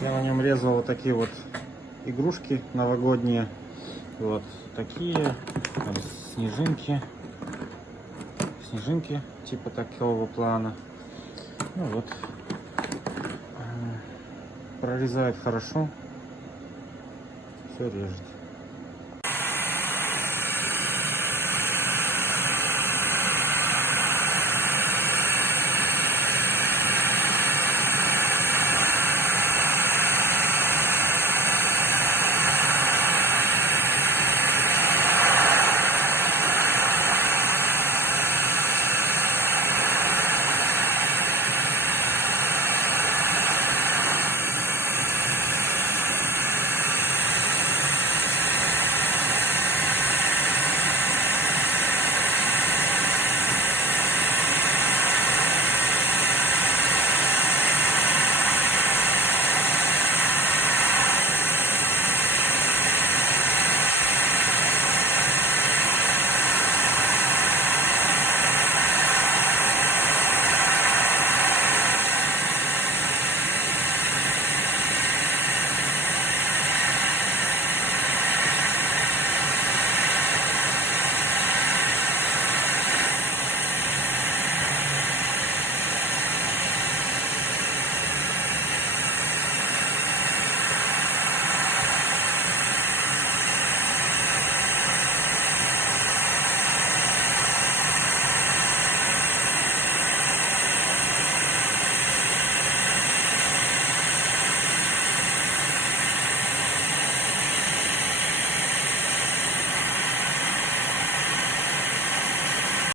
Я на нем резал вот такие вот игрушки новогодние. Вот такие там, снежинки. Снежинки типа такого плана. Ну вот. Прорезает хорошо. Все режет.